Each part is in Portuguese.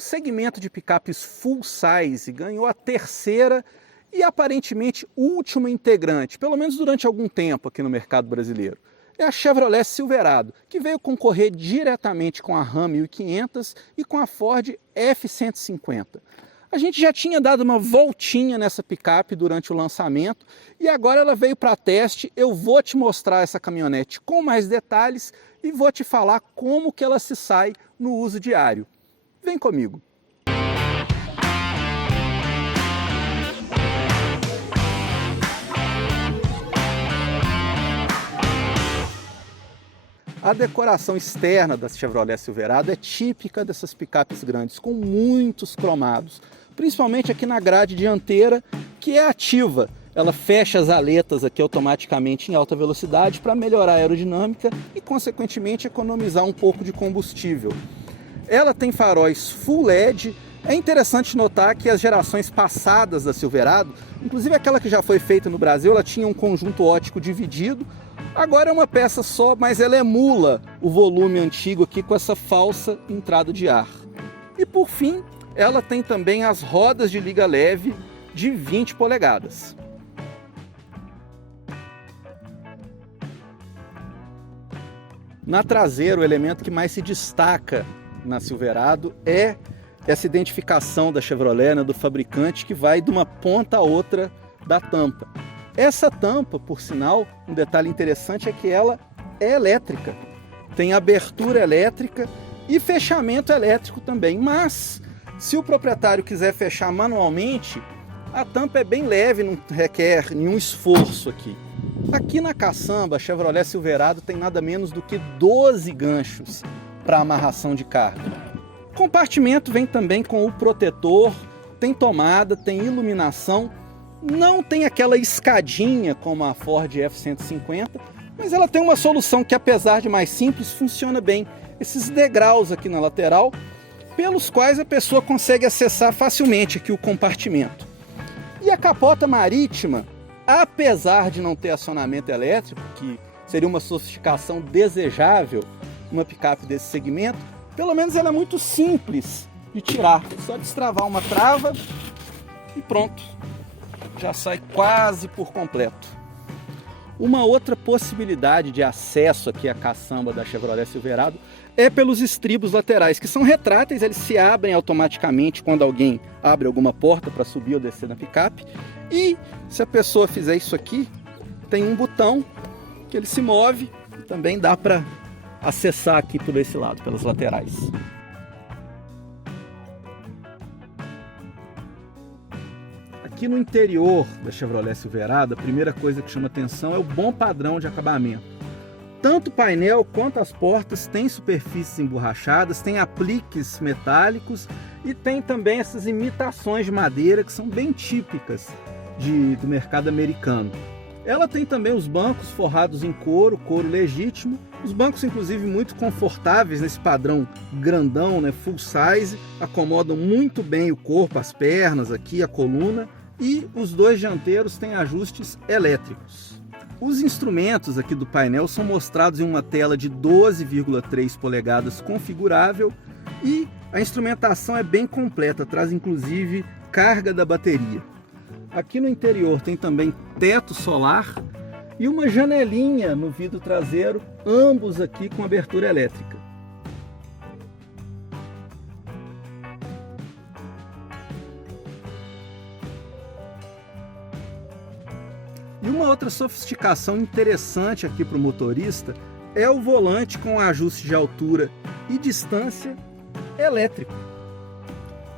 O segmento de picapes full size ganhou a terceira e aparentemente última integrante, pelo menos durante algum tempo aqui no mercado brasileiro. É a Chevrolet Silverado, que veio concorrer diretamente com a Ram 1500 e com a Ford F-150. A gente já tinha dado uma voltinha nessa picape durante o lançamento e agora ela veio para teste. Eu vou te mostrar essa caminhonete com mais detalhes e vou te falar como que ela se sai no uso diário. Vem comigo! A decoração externa da Chevrolet Silverado é típica dessas picapes grandes, com muitos cromados, principalmente aqui na grade dianteira, que é ativa. Ela fecha as aletas aqui automaticamente em alta velocidade para melhorar a aerodinâmica e, consequentemente, economizar um pouco de combustível. Ela tem faróis full LED. É interessante notar que as gerações passadas da Silverado, inclusive aquela que já foi feita no Brasil, ela tinha um conjunto óptico dividido. Agora é uma peça só, mas ela emula o volume antigo aqui com essa falsa entrada de ar. E por fim, ela tem também as rodas de liga leve de 20 polegadas. Na traseira, o elemento que mais se destaca na Silverado é essa identificação da Chevrolet, né, do fabricante, que vai de uma ponta a outra da tampa. Essa tampa, por sinal, um detalhe interessante é que ela é elétrica. Tem abertura elétrica e fechamento elétrico também. Mas, se o proprietário quiser fechar manualmente, a tampa é bem leve, não requer nenhum esforço aqui. Aqui na caçamba, a Chevrolet Silverado tem nada menos do que 12 ganchos para amarração de carga. O compartimento vem também com o protetor, tem tomada, tem iluminação. Não tem aquela escadinha como a Ford F-150, mas ela tem uma solução que, apesar de mais simples, funciona bem. Esses degraus aqui na lateral, pelos quais a pessoa consegue acessar facilmente aqui o compartimento. E a capota marítima, apesar de não ter acionamento elétrico, que seria uma sofisticação desejável numa picape desse segmento, pelo menos ela é muito simples de tirar. Só destravar uma trava e pronto. Já sai quase por completo. Uma outra possibilidade de acesso aqui à caçamba da Chevrolet Silverado é pelos estribos laterais, que são retráteis, eles se abrem automaticamente quando alguém abre alguma porta para subir ou descer na picape. E se a pessoa fizer isso aqui, tem um botão que ele se move e também dá para acessar aqui por esse lado, pelas laterais. Aqui no interior da Chevrolet Silverado, a primeira coisa que chama atenção é o bom padrão de acabamento. Tanto o painel quanto as portas têm superfícies emborrachadas, tem apliques metálicos e tem também essas imitações de madeira que são bem típicas do mercado americano. Ela tem também os bancos forrados em couro legítimo, os bancos inclusive muito confortáveis nesse padrão grandão, né, full size, acomodam muito bem o corpo, as pernas aqui, a coluna. E os dois dianteiros têm ajustes elétricos. Os instrumentos aqui do painel são mostrados em uma tela de 12,3 polegadas configurável e a instrumentação é bem completa, traz inclusive carga da bateria. Aqui no interior tem também teto solar e uma janelinha no vidro traseiro, ambos aqui com abertura elétrica. E uma outra sofisticação interessante aqui para o motorista é o volante com ajuste de altura e distância elétrico.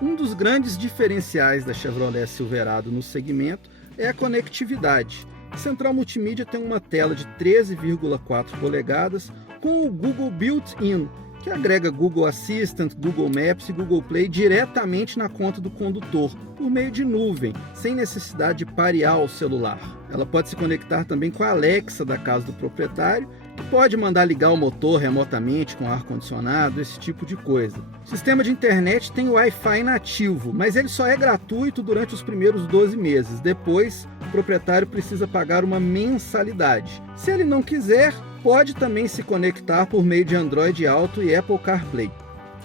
Um dos grandes diferenciais da Chevrolet Silverado no segmento é a conectividade. A central multimídia tem uma tela de 13,4 polegadas com o Google Built-in, que agrega Google Assistant, Google Maps e Google Play diretamente na conta do condutor, por meio de nuvem, sem necessidade de parear o celular. Ela pode se conectar também com a Alexa da casa do proprietário, que pode mandar ligar o motor remotamente com ar-condicionado, esse tipo de coisa. O sistema de internet tem Wi-Fi nativo, mas ele só é gratuito durante os primeiros 12 meses. Depois, o proprietário precisa pagar uma mensalidade. Se ele não quiser, pode também se conectar por meio de Android Auto e Apple CarPlay.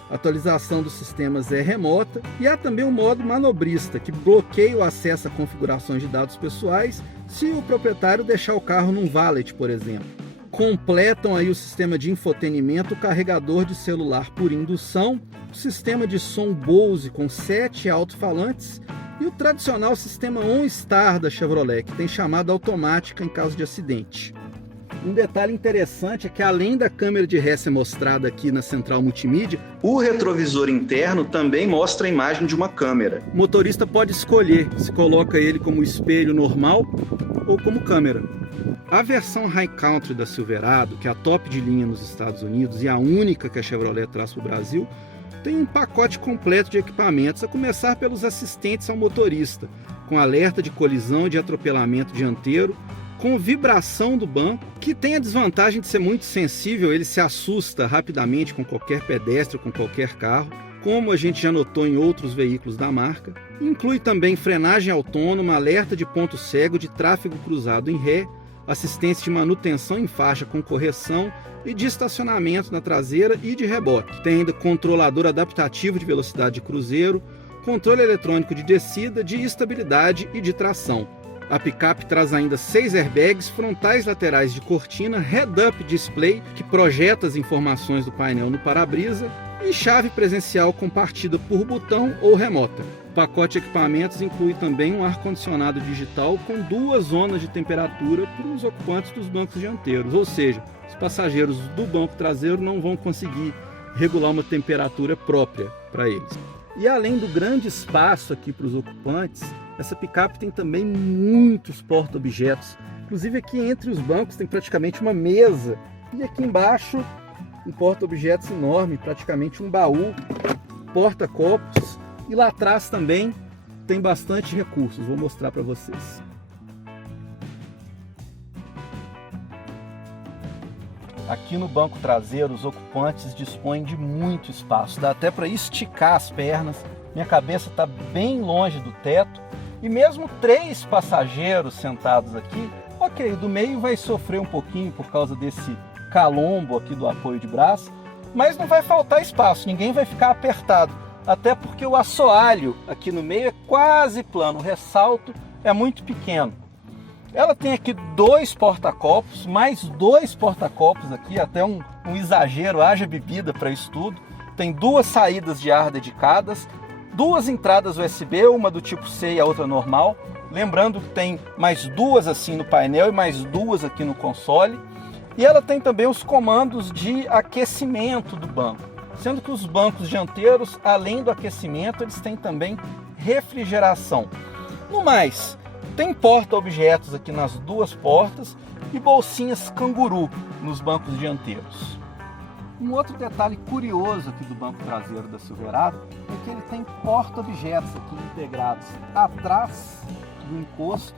A atualização dos sistemas é remota e há também o modo manobrista, que bloqueia o acesso a configurações de dados pessoais se o proprietário deixar o carro num valet, por exemplo. Completam aí o sistema de infotenimento, o carregador de celular por indução, o sistema de som Bose com 7 alto-falantes e o tradicional sistema OnStar da Chevrolet, que tem chamada automática em caso de acidente. Um detalhe interessante é que, além da câmera de ré ser mostrada aqui na central multimídia, o retrovisor interno também mostra a imagem de uma câmera. O motorista pode escolher se coloca ele como espelho normal ou como câmera. A versão High Country da Silverado, que é a top de linha nos Estados Unidos e a única que a Chevrolet traz para o Brasil, tem um pacote completo de equipamentos, a começar pelos assistentes ao motorista, com alerta de colisão e de atropelamento dianteiro, com vibração do banco, que tem a desvantagem de ser muito sensível, ele se assusta rapidamente com qualquer pedestre ou com qualquer carro, como a gente já notou em outros veículos da marca. Inclui também frenagem autônoma, alerta de ponto cego, de tráfego cruzado em ré, assistência de manutenção em faixa com correção e de estacionamento na traseira e de reboque. Tem ainda controlador adaptativo de velocidade de cruzeiro, controle eletrônico de descida, de estabilidade e de tração. A picape traz ainda 6 airbags, frontais laterais de cortina, head-up display, que projeta as informações do painel no para-brisa, e chave presencial compartida por botão ou remota. O pacote de equipamentos inclui também um ar-condicionado digital com 2 zonas de temperatura para os ocupantes dos bancos dianteiros, ou seja, os passageiros do banco traseiro não vão conseguir regular uma temperatura própria para eles. E além do grande espaço aqui para os ocupantes, essa picape tem também muitos porta-objetos. Inclusive aqui entre os bancos tem praticamente uma mesa. E aqui embaixo um porta-objetos enorme, praticamente um baú, porta-copos. E lá atrás também tem bastante recursos, vou mostrar para vocês. Aqui no banco traseiro os ocupantes dispõem de muito espaço, dá até para esticar as pernas. Minha cabeça está bem longe do teto. E mesmo 3 passageiros sentados aqui, ok, do meio vai sofrer um pouquinho por causa desse calombo aqui do apoio de braço, mas não vai faltar espaço, ninguém vai ficar apertado, até porque o assoalho aqui no meio é quase plano, o ressalto é muito pequeno. Ela tem aqui 2 porta-copos, mais 2 porta-copos aqui, até um exagero, haja bebida para isso tudo. Tem 2 saídas de ar dedicadas, 2 entradas USB, uma do tipo C e a outra normal. Lembrando que tem mais 2 assim no painel e mais 2 aqui no console. E ela tem também os comandos de aquecimento do banco. Sendo que os bancos dianteiros, além do aquecimento, eles têm também refrigeração. No mais, tem porta-objetos aqui nas 2 portas e bolsinhas canguru nos bancos dianteiros. Um outro detalhe curioso aqui do banco traseiro da Silverado é que ele tem porta-objetos aqui integrados atrás do encosto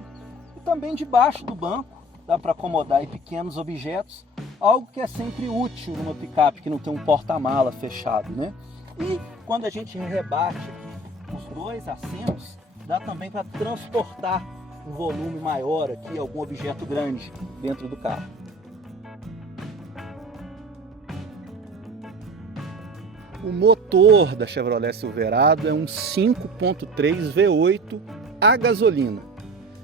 e também debaixo do banco. Dá para acomodar aí pequenos objetos, algo que é sempre útil numa picape que não tem um porta-mala fechado, né? E quando a gente rebate aqui os 2 assentos, dá também para transportar um volume maior aqui, algum objeto grande dentro do carro. O motor da Chevrolet Silverado é um 5.3 V8 a gasolina.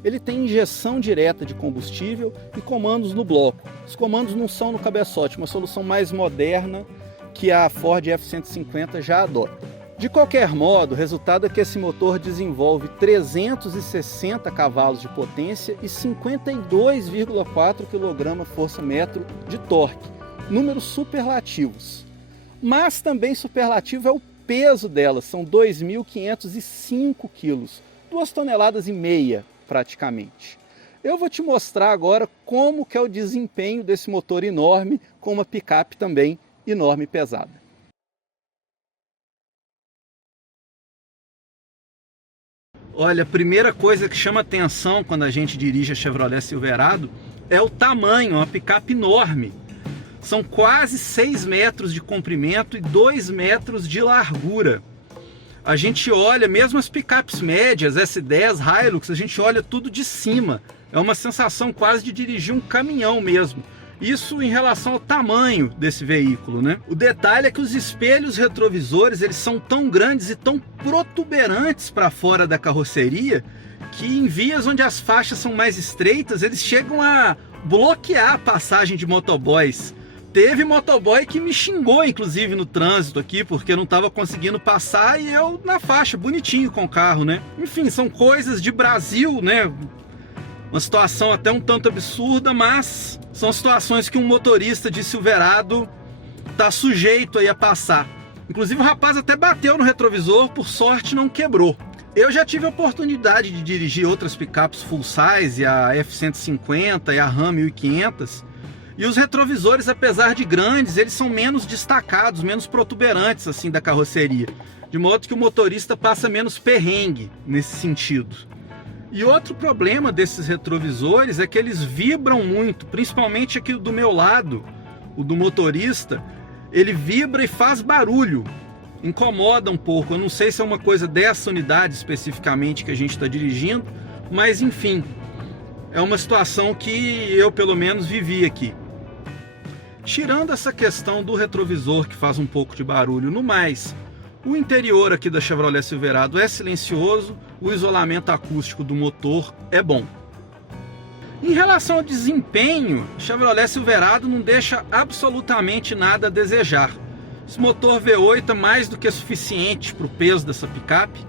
Ele tem injeção direta de combustível e comandos no bloco. Os comandos não são no cabeçote, uma solução mais moderna que a Ford F-150 já adota. De qualquer modo, o resultado é que esse motor desenvolve 360 cavalos de potência e 52,4 kgfm de torque, números superlativos. Mas também superlativo é o peso dela, são 2.505 kg, 2,5 toneladas praticamente. Eu vou te mostrar agora como que é o desempenho desse motor enorme com uma picape também enorme e pesada. Olha, a primeira coisa que chama atenção quando a gente dirige a Chevrolet Silverado é o tamanho, uma picape enorme. São quase 6 metros de comprimento e 2 metros de largura. A gente olha, mesmo as picapes médias, S10, Hilux, a gente olha tudo de cima. É uma sensação quase de dirigir um caminhão mesmo. Isso em relação ao tamanho desse veículo, né? O detalhe é que os espelhos retrovisores, eles são tão grandes e tão protuberantes para fora da carroceria que em vias onde as faixas são mais estreitas, eles chegam a bloquear a passagem de motoboys. Teve motoboy que me xingou, inclusive, no trânsito aqui, porque não estava conseguindo passar e eu na faixa, bonitinho com o carro, né? Enfim, são coisas de Brasil, né? Uma situação até um tanto absurda, mas são situações que um motorista de Silverado tá sujeito aí a passar. Inclusive o rapaz até bateu no retrovisor, por sorte não quebrou. Eu já tive a oportunidade de dirigir outras picapes full size, a F-150 e a Ram 1500, e os retrovisores, apesar de grandes, eles são menos destacados, menos protuberantes assim da carroceria, de modo que o motorista passa menos perrengue nesse sentido. E outro problema desses retrovisores é que eles vibram muito, principalmente aqui do meu lado, o do motorista, ele vibra e faz barulho, incomoda um pouco. Eu não sei se é uma coisa dessa unidade especificamente que a gente está dirigindo, mas enfim, é uma situação que eu pelo menos vivi aqui. Tirando essa questão do retrovisor que faz um pouco de barulho, no mais, o interior aqui da Chevrolet Silverado é silencioso, o isolamento acústico do motor é bom. Em relação ao desempenho, Chevrolet Silverado não deixa absolutamente nada a desejar. Esse motor V8 é mais do que suficiente para o peso dessa picape.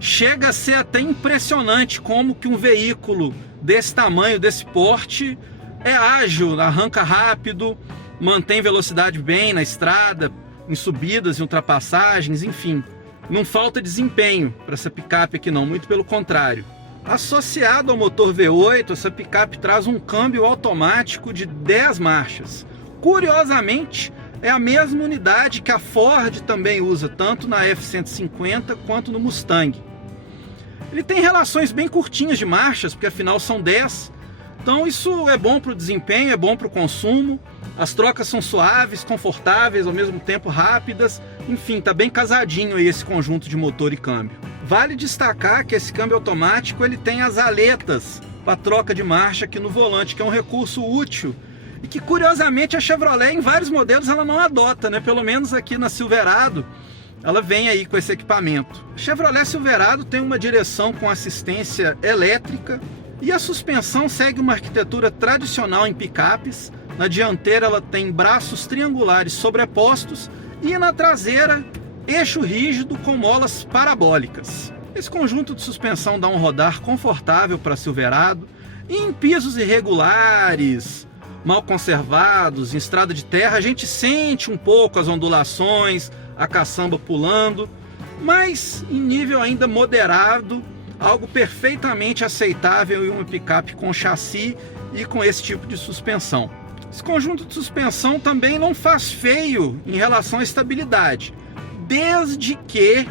Chega a ser até impressionante como que um veículo desse tamanho, desse porte, é ágil, arranca rápido, mantém velocidade bem na estrada, em subidas e ultrapassagens, enfim. Não falta desempenho para essa picape aqui não, muito pelo contrário. Associado ao motor V8, essa picape traz um câmbio automático de 10 marchas. Curiosamente, é a mesma unidade que a Ford também usa, tanto na F-150 quanto no Mustang. Ele tem relações bem curtinhas de marchas, porque afinal são 10, então isso é bom para o desempenho, é bom para o consumo. As trocas são suaves, confortáveis, ao mesmo tempo rápidas. Enfim, tá bem casadinho aí esse conjunto de motor e câmbio. Vale destacar que esse câmbio automático ele tem as aletas para troca de marcha aqui no volante, que é um recurso útil e que curiosamente a Chevrolet em vários modelos ela não adota, né? Pelo menos aqui na Silverado ela vem aí com esse equipamento. A Chevrolet Silverado tem uma direção com assistência elétrica e a suspensão segue uma arquitetura tradicional em picapes. Na dianteira ela tem braços triangulares sobrepostos e na traseira eixo rígido com molas parabólicas. Esse conjunto de suspensão dá um rodar confortável para Silverado e em pisos irregulares, mal conservados, em estrada de terra, a gente sente um pouco as ondulações, a caçamba pulando, mas em nível ainda moderado, algo perfeitamente aceitável em uma picape com chassi e com esse tipo de suspensão. Esse conjunto de suspensão também não faz feio em relação à estabilidade, desde que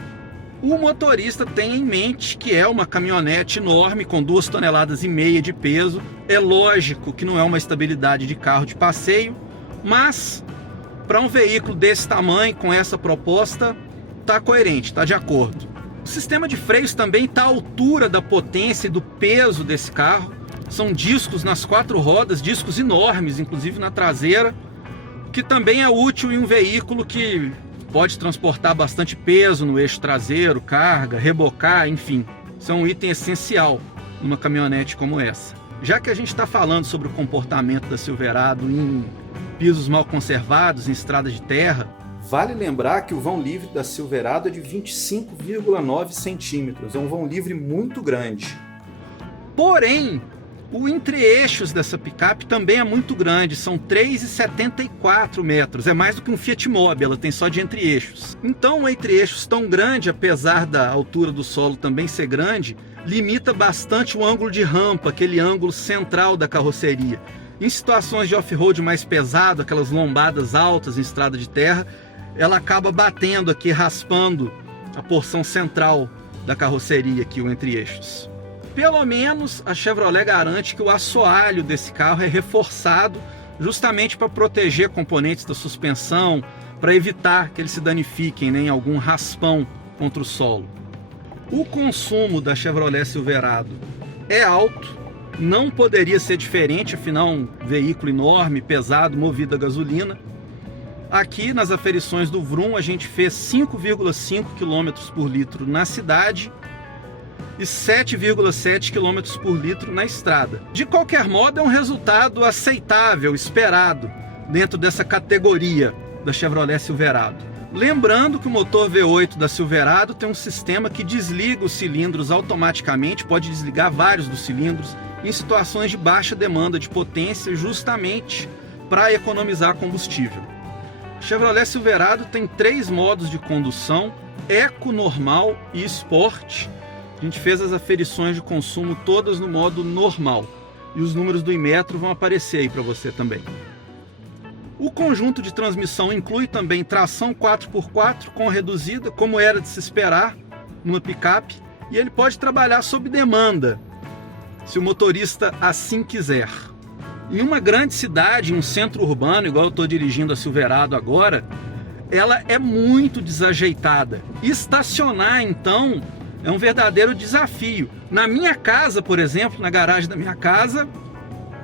o motorista tenha em mente que é uma caminhonete enorme com 2,5 toneladas de peso. É lógico que não é uma estabilidade de carro de passeio, mas para um veículo desse tamanho, com essa proposta, está coerente, está de acordo. O sistema de freios também está à altura da potência e do peso desse carro. São discos nas 4 rodas, discos enormes, inclusive na traseira, que também é útil em um veículo que pode transportar bastante peso no eixo traseiro, carga, rebocar, enfim. Isso é um item essencial numa caminhonete como essa. Já que a gente está falando sobre o comportamento da Silverado em pisos mal conservados, em estrada de terra, vale lembrar que o vão livre da Silverado é de 25,9 centímetros. É um vão livre muito grande. Porém, o entre-eixos dessa picape também é muito grande, são 3,74 metros, é mais do que um Fiat Mobi, ela tem só de entre-eixos. Então o entre-eixos tão grande, apesar da altura do solo também ser grande, limita bastante o ângulo de rampa, aquele ângulo central da carroceria. Em situações de off-road mais pesado, aquelas lombadas altas em estrada de terra, ela acaba batendo aqui, raspando a porção central da carroceria aqui, o entre-eixos. Pelo menos a Chevrolet garante que o assoalho desse carro é reforçado justamente para proteger componentes da suspensão, para evitar que eles se danifiquem, né, em algum raspão contra o solo. O consumo da Chevrolet Silverado é alto, Não poderia ser diferente, afinal um veículo enorme, pesado, movido a gasolina. Aqui nas aferições do Vroom a gente fez 5,5 km por litro na cidade e 7,7 km por litro na estrada. De qualquer modo, é um resultado aceitável, esperado, dentro dessa categoria da Chevrolet Silverado. Lembrando que o motor V8 da Silverado tem um sistema que desliga os cilindros automaticamente, pode desligar vários dos cilindros em situações de baixa demanda de potência, justamente para economizar combustível. Chevrolet Silverado tem 3 modos de condução: Eco, Normal e Sport. A gente fez as aferições de consumo todas no modo normal e os números do Inmetro vão aparecer aí para você também. O conjunto de transmissão inclui também tração 4x4 com reduzida, como era de se esperar numa picape, e ele pode trabalhar sob demanda, se o motorista assim quiser. Em uma grande cidade, em um centro urbano, igual eu estou dirigindo a Silverado agora, ela é muito desajeitada. Estacionar, então, é um verdadeiro desafio. Na minha casa, por exemplo, na garagem da minha casa,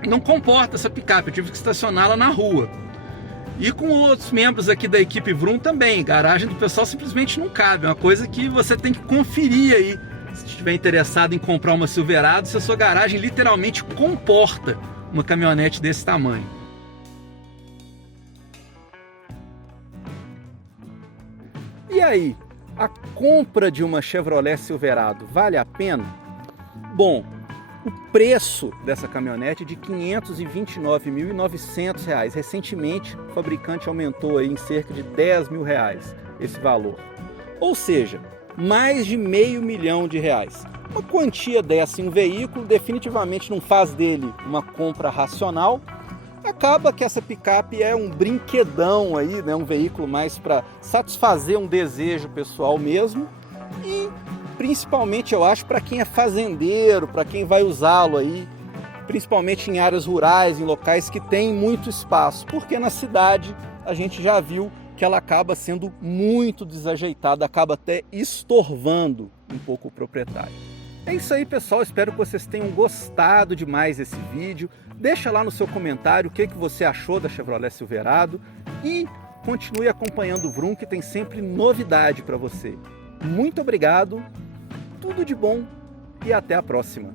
não comporta essa picape, eu tive que estacioná-la na rua. E com outros membros aqui da equipe Vroom também, garagem do pessoal simplesmente não cabe, é uma coisa que você tem que conferir aí, se estiver interessado em comprar uma Silverado, se a sua garagem literalmente comporta uma caminhonete desse tamanho. E aí, a compra de uma Chevrolet Silverado vale a pena? Bom, o preço dessa caminhonete é de R$ 529.900. Recentemente, o fabricante aumentou aí em cerca de R$ 10 mil esse valor. Ou seja, mais de R$500 mil. Uma quantia dessa em um veículo definitivamente não faz dele uma compra racional. Acaba que essa picape é um brinquedão aí, né? Um veículo mais para satisfazer um desejo pessoal mesmo. E principalmente eu acho para quem é fazendeiro, para quem vai usá-lo aí, principalmente em áreas rurais, em locais que tem muito espaço, porque na cidade a gente já viu que ela acaba sendo muito desajeitada, acaba até estorvando um pouco o proprietário. É isso aí, pessoal, espero que vocês tenham gostado demais desse vídeo. Deixa lá no seu comentário o que você achou da Chevrolet Silverado e continue acompanhando o Vroom, que tem sempre novidade para você. Muito obrigado, tudo de bom e até a próxima!